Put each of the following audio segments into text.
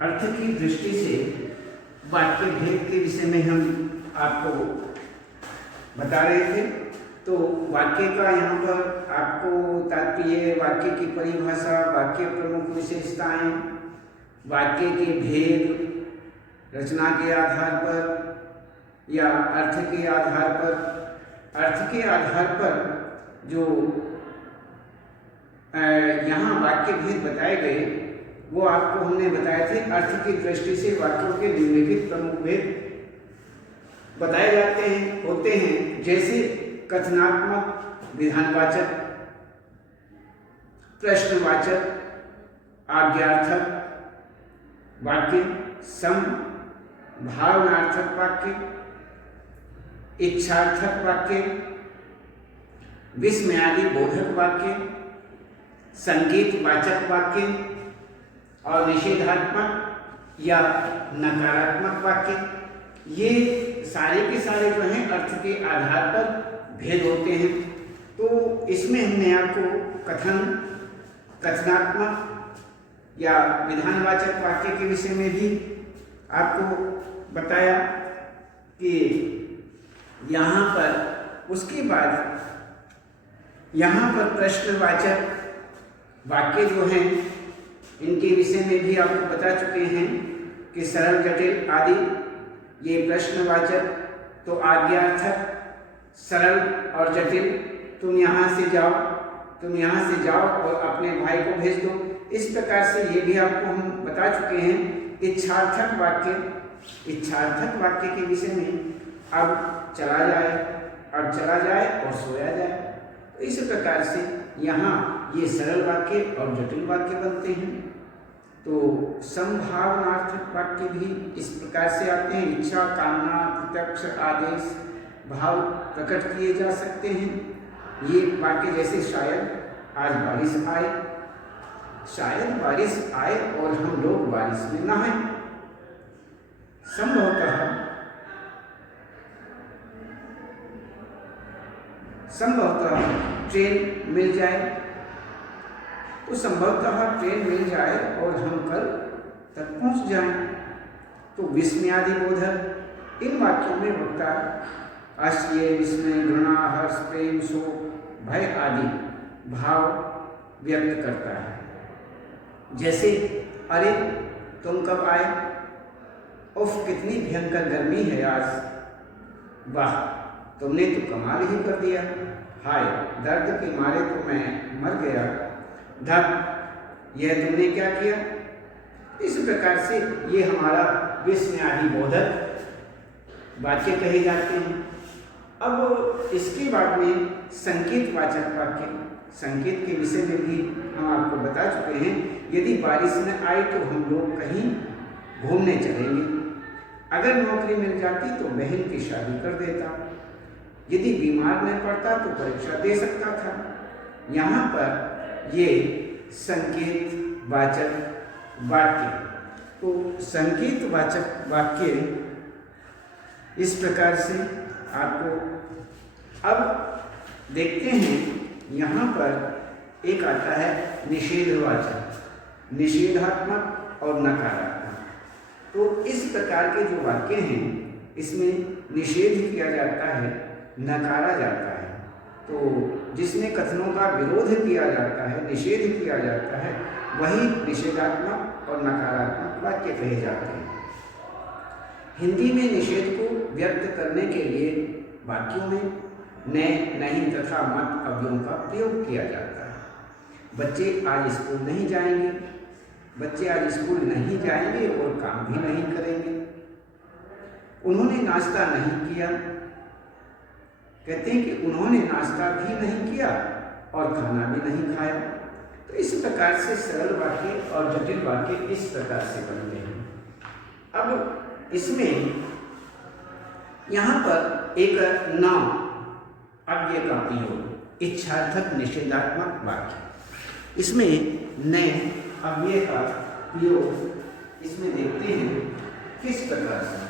अर्थ की दृष्टि से वाक्य भेद के विषय में हम आपको बता रहे थे। तो वाक्य का यहाँ पर आपको तात्पर्य, वाक्य की परिभाषा, वाक्य प्रमुख विशेषताएं, वाक्य के भेद, रचना के आधार पर या अर्थ के आधार पर। अर्थ के आधार पर जो यहाँ वाक्य भेद बताए गए वो आपको हमने बताए थे। अर्थ की दृष्टि से वाक्यों के निम्नलिखित प्रमुख भेद बताए जाते हैं, होते हैं, जैसे कथनात्मक, विधानवाचक, प्रश्नवाचक, आज्ञार्थक वाक्य, सम भावनार्थक वाक्य, इच्छार्थक वाक्य, विस्मयादि बोधक वाक्य, संकेतवाचक वाक्य और निषेधात्मक या नकारात्मक वाक्य। ये सारे के सारे जो हैं अर्थ के आधार पर भेद होते हैं। तो इसमें हमने आपको कथन, कथनात्मक या विधानवाचक वाक्य के विषय में भी आपको बताया कि यहाँ पर, उसके बाद यहाँ पर प्रश्नवाचक वाक्य जो हैं इनके विषय में भी आपको बता चुके हैं कि सरल, जटिल आदि, ये प्रश्नवाचक। तो आज्ञार्थक, सरल और जटिल, तुम यहाँ से जाओ, तुम यहाँ से जाओ और अपने भाई को भेज दो, इस प्रकार से ये भी आपको हम बता चुके हैं। इच्छार्थक वाक्य, इच्छार्थक वाक्य के विषय में अब चला जाए और चला जाए और सोया जाए, तो इस प्रकार से यहाँ ये सरल वाक्य और जटिल वाक्य बनते हैं। तो संभावनार्थक वाक्य भी इस प्रकार से आते हैं। इच्छा, कामना, प्रत्यक्ष, आदेश, भाव प्रकट किए जा सकते हैं। ये वाक्य जैसे शायद आज बारिश आए, शायद बारिश आए और हम लोग बारिश में नहाएं। संभवतः ट्रेन मिल जाए, तो संभवतः ट्रेन मिल जाए और हम कल तक पहुंच जाएं। तो विस्मयादि बोधक, इन वाक्यों में वक्ता आश्चर्य, विस्मय, घृणा, हर्ष, प्रेम, शोक, भय आदि भाव व्यक्त करता है। जैसे अरे तुम कब आए, उफ कितनी भयंकर गर्मी है आज, वाह तुमने तो कमाल ही कर दिया, हाय दर्द के मारे तो मैं मर गया, धक यह तुमने क्या किया। इस प्रकार से ये हमारा विस्मयादि बोधक वाक्य कहे जाते हैं। अब इसके बाद में संकेतवाचक वाक्य, संकेत के विषय में भी हम आपको बता चुके हैं। यदि बारिश न आए तो हम लोग कहीं घूमने चलेंगे, अगर नौकरी मिल जाती तो बहन की शादी कर देता, यदि बीमार न पड़ता तो परीक्षा दे सकता था। यहाँ पर ये संकेतवाचक वाक्य, तो संकेतवाचक वाक्य इस प्रकार से आपको। अब देखते हैं यहाँ पर एक आता है निषेधवाचक, निषेधात्मक और नकारात्मक। तो इस प्रकार के जो वाक्य हैं इसमें निषेध किया जाता है, नकारा जाता है। तो जिसमें कथनों का विरोध किया जाता है, निषेध किया जाता है, वही निषेधात्मक और नकारात्मक वाक्य कहे जाते हैं। हिंदी में निषेध को व्यक्त करने के लिए वाक्यों में न, नहीं तथा मत अवयवों का प्रयोग किया जाता है। बच्चे आज स्कूल नहीं जाएंगे, बच्चे आज स्कूल नहीं जाएंगे और काम भी नहीं करेंगे। उन्होंने नाश्ता नहीं किया, कहते हैं कि उन्होंने नाश्ता भी नहीं किया और खाना भी नहीं खाया। तो इस प्रकार से सरल वाक्य और जटिल वाक्य इस प्रकार से बनते हैं। अब इसमें यहाँ पर एक नाम अव्यय का प्रयोग, इच्छार्थक निषेधात्मक वाक्य, इसमें न अव्यय का प्रयोग इसमें देखते हैं किस प्रकार से।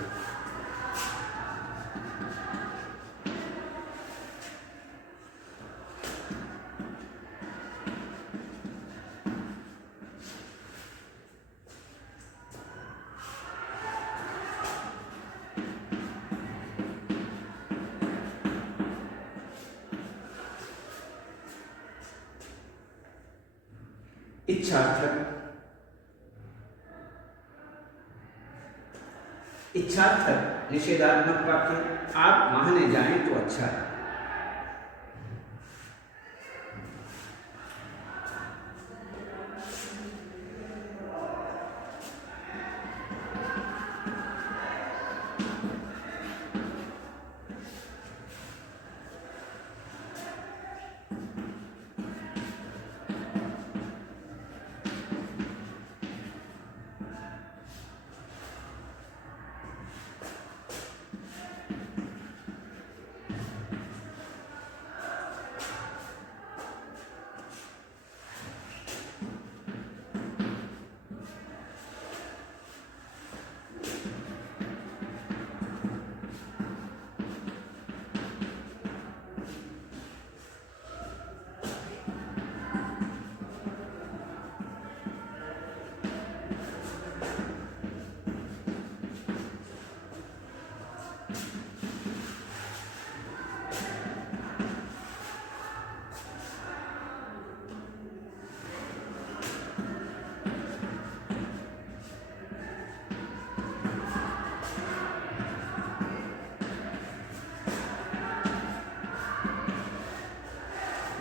इच्छार्थक निषेधात्मक वाक्य, आप वहां न जाएं तो अच्छा है।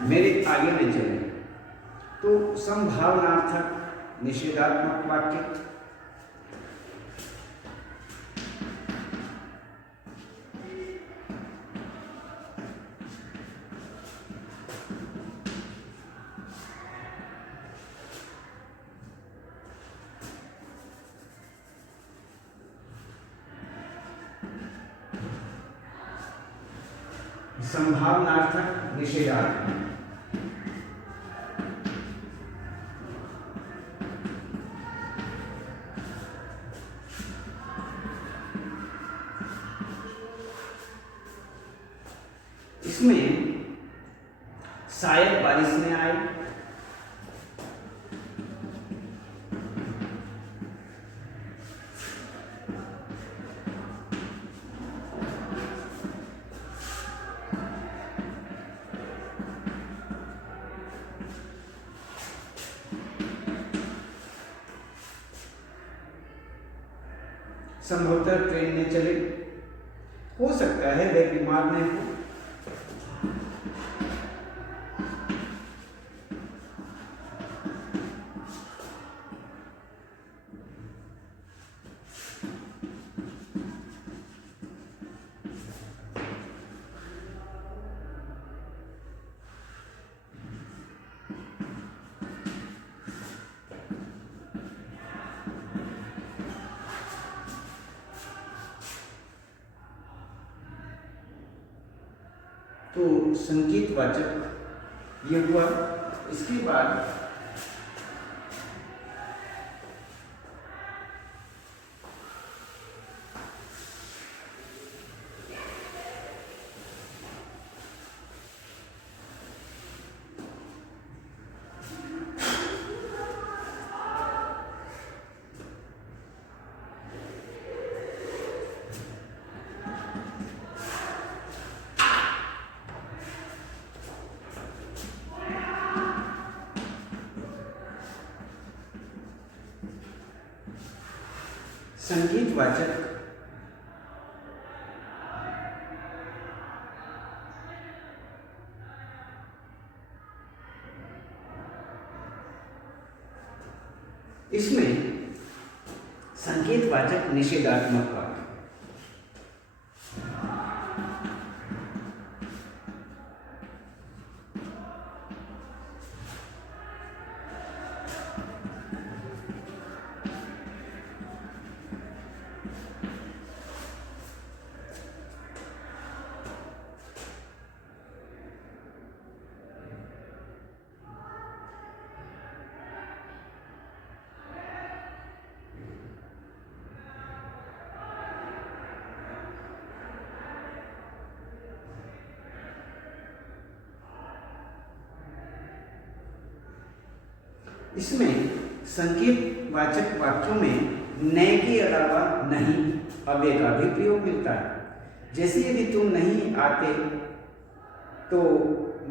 मेरे आगे न चले तो संभावनार्थक निषेधात्मक वाक्य, संभावनार्थक निषेधात्मक, इसमें शायद बारिश में आए, संभवतः ट्रेन में चले, हो सकता है वे बीमार नहीं हो। तो संकेतवाचक ये हुआ। इसके बाद संकेतवाचक इसमें संकेतवाचक निषेधात्मक वाक्य, इसमें संकेतवाचक वाक्यों में न के अलावा नहीं अव्यय का भी प्रयोग मिलता है। जैसे यदि तुम नहीं आते तो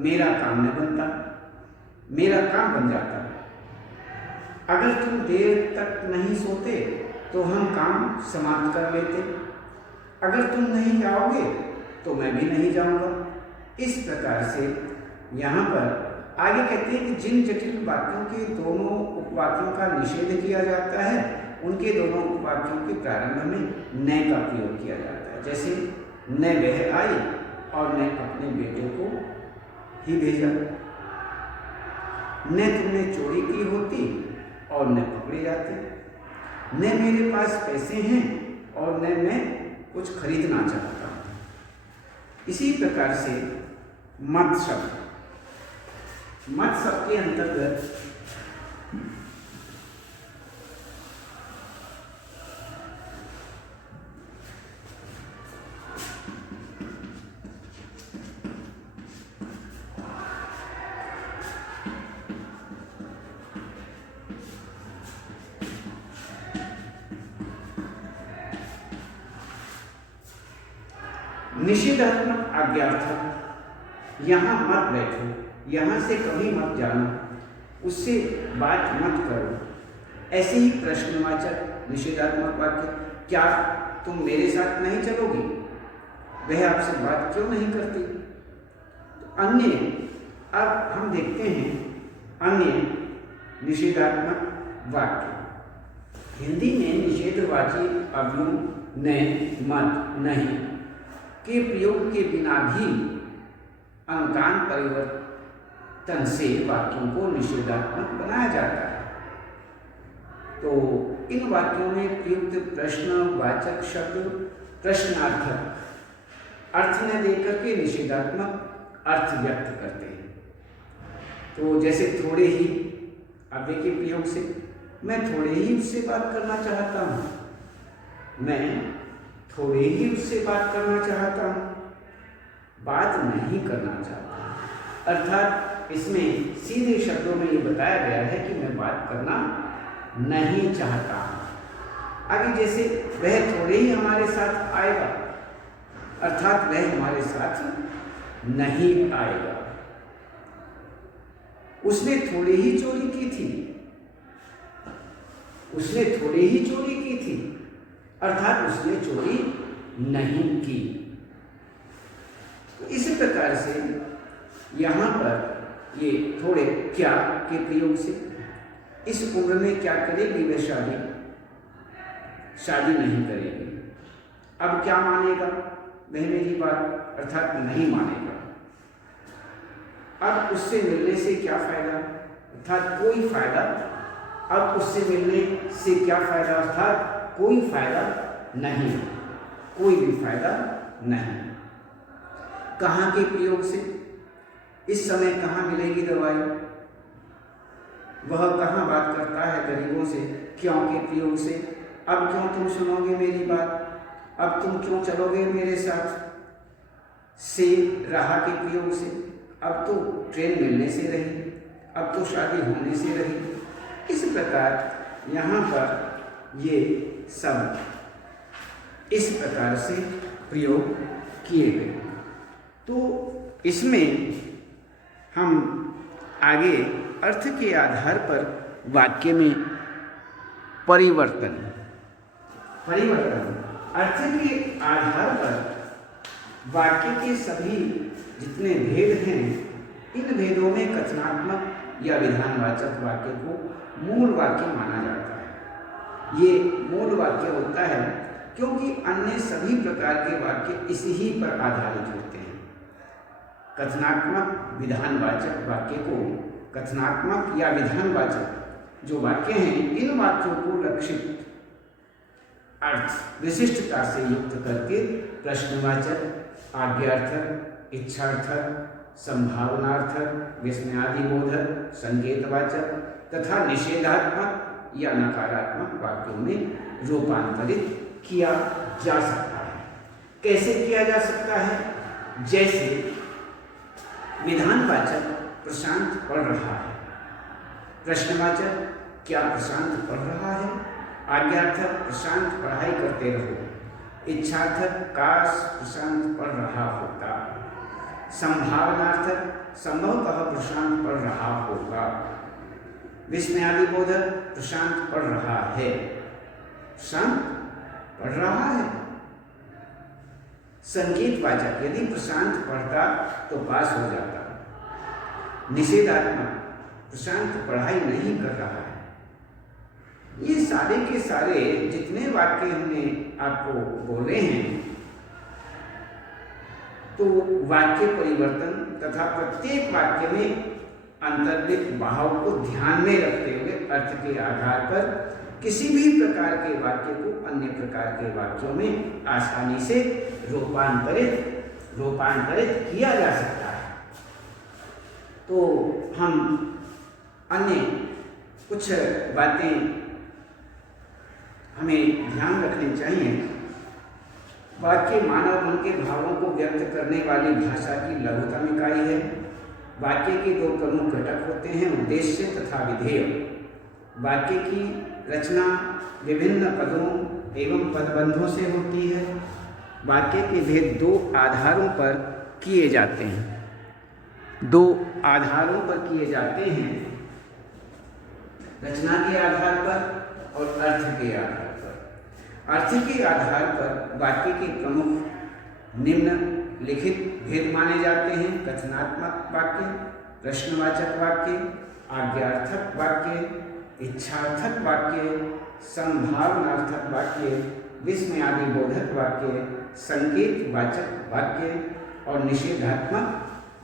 मेरा काम न बनता, मेरा काम बन जाता है। अगर तुम देर तक नहीं सोते तो हम काम समाप्त कर लेते। अगर तुम नहीं जाओगे तो मैं भी नहीं जाऊंगा। इस प्रकार से यहाँ पर आगे कहते हैं कि जिन जटिल वाक्यों के दोनों उपवाक्यों का निषेध किया जाता है उनके दोनों उपवाक्यों के प्रारंभ में न का प्रयोग किया जाता है। जैसे न वह आई और न अपने बेटे को ही भेजा, न तुमने चोरी की होती और न पकड़े जाते, न मेरे पास पैसे हैं और न मैं कुछ खरीदना चाहता हूँ। इसी प्रकार से मत शब्द के अंतर्गत निषेधात्मक आज्ञार्थक, यहाँ मत बैठो, यहाँ से कभी मत जाना, उससे बात मत करो। ऐसे ही प्रश्नवाचक निषेधात्मक वाक्य, क्या तुम मेरे साथ नहीं चलोगी, वह आपसे बात क्यों नहीं करती। तो अन्य, अब हम देखते हैं अन्य निषेधात्मक वाक्य। हिंदी में निषेधवाची अवयव न, मत, नहीं के प्रयोग के बिना भी अंकान परिवर्तन से वाक्यों को निषेधात्मक बनाया जाता है। तो इन वाक्यों में प्रयुक्त प्रश्नवाचक शब्द प्रश्नार्थक अर्थ न देकर के निषेधात्मक अर्थ व्यक्त करते हैं। तो जैसे थोड़े ही, अव्यय के प्रयोग से मैं थोड़े ही उससे बात करना चाहता हूँ, मैं थोड़े ही उससे बात करना चाहता हूँ, बात नहीं करना चाहता। अर्थात इसमें सीधे शब्दों में ये बताया गया है कि मैं बात करना नहीं चाहता हूँ। आगे जैसे वह थोड़े ही हमारे साथ आएगा, अर्थात वह हमारे साथ नहीं आएगा। उसने थोड़े ही चोरी की थी, उसने थोड़े ही चोरी की थी, अर्थात उसने चोरी नहीं की। तो इसी प्रकार से यहाँ पर ये थोड़े क्या के प्रयोग से इस उम्र में क्या करेगी वह शादी नहीं करेगी। अब क्या मानेगा वह मेरी बात, अर्थात नहीं मानेगा। अब उससे मिलने से क्या फायदा, अर्थात कोई फायदा। अब उससे मिलने से क्या फायदा, अर्थात कोई फायदा नहीं, कोई भी फायदा नहीं। कहाँ के प्रयोग से, इस समय कहाँ मिलेगी दवाई, वह कहाँ बात करता है गरीबों से, क्यों के प्रयोग से। अब क्यों तुम सुनोगे मेरी बात, अब तुम क्यों चलोगे मेरे साथ, से रहा के प्रयोग से। अब तो ट्रेन मिलने से रही, अब तो शादी होने से रही। इस प्रकार यहाँ पर ये सब इस प्रकार से प्रयोग किए गए। तो इसमें हम आगे अर्थ के आधार पर वाक्य में परिवर्तन अर्थ के आधार पर वाक्य के सभी जितने भेद हैं, इन भेदों में कथनात्मक या विधानवाचक वाक्य को मूल वाक्य माना जाता है। ये मूल वाक्य होता है क्योंकि अन्य सभी प्रकार के वाक्य इसी ही पर आधारित होते हैं। कथनात्मक विधानवाचक वाक्य को, कथनात्मक या विधानवाचक जो वाक्य हैं, इन वाक्यों को लक्षित अर्थ विशिष्टता से युक्त करके प्रश्नवाचक, आज्ञार्थक, इच्छार्थक, संभावनार्थक, विस्मयादिबोधक, संकेतवाचक तथा निषेधात्मक या नकारात्मक वाक्यों में रूपांतरित किया जा सकता है। कैसे किया जा सकता है? जैसे विधानवाचक प्रशांत पढ़ रहा है, प्रश्नवाचक क्या प्रशांत पढ़ रहा है, आज्ञार्थक प्रशांत पढ़ाई करते रहो, इच्छार्थक काश प्रशांत पढ़ रहा होता, संभावनार्थक संभवतः प्रशांत पढ़ रहा होगा। विस्मयादि बोधक प्रशांत पढ़ रहा है, प्रशांत पढ़ रहा है। संकेतवाचक यदि प्रशांत पढ़ता तो पास हो जाता। निषेधात्मक प्रशांत पढ़ाई नहीं कर रहा है। ये सारे के सारे जितने वाक्य हमने आपको बोले हैं, तो वाक्य परिवर्तन तथा प्रत्येक वाक्य में अंतर्निहित भाव को ध्यान में रखते हुए अर्थ के आधार पर किसी भी प्रकार के वाक्य को अन्य प्रकार के वाक्यों में आसानी से रूपांतरित किया जा सकता है। तो हम अन्य कुछ बातें हमें ध्यान रखनी चाहिए। वाक्य मानव मन के भावों को व्यक्त करने वाली भाषा की लघुतम इकाई है। वाक्य के दो प्रमुख घटक होते हैं, उद्देश्य तथा विधेय। वाक्य की रचना विभिन्न पदों एवं पदबंधों से होती है। वाक्य के भेद दो आधारों पर किए जाते हैं, रचना के आधार पर और अर्थ के आधार पर। अर्थ के आधार पर वाक्य के प्रमुख निम्नलिखित भेद माने जाते हैं: कथनात्मक वाक्य, प्रश्नवाचक वाक्य, आज्ञार्थक वाक्य, इच्छार्थक वाक्य, संभावनार्थक वाक्य, विस्मयादि बोधक वाक्य, संकेतवाचक वाक्य और निषेधात्मक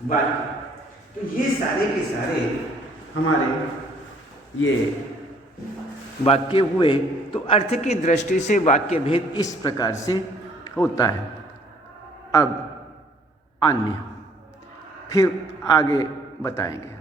वाक्य। तो ये सारे के सारे हमारे ये वाक्य हुए। तो अर्थ की दृष्टि से वाक्य भेद इस प्रकार से होता है। अब अन्य फिर आगे बताएंगे।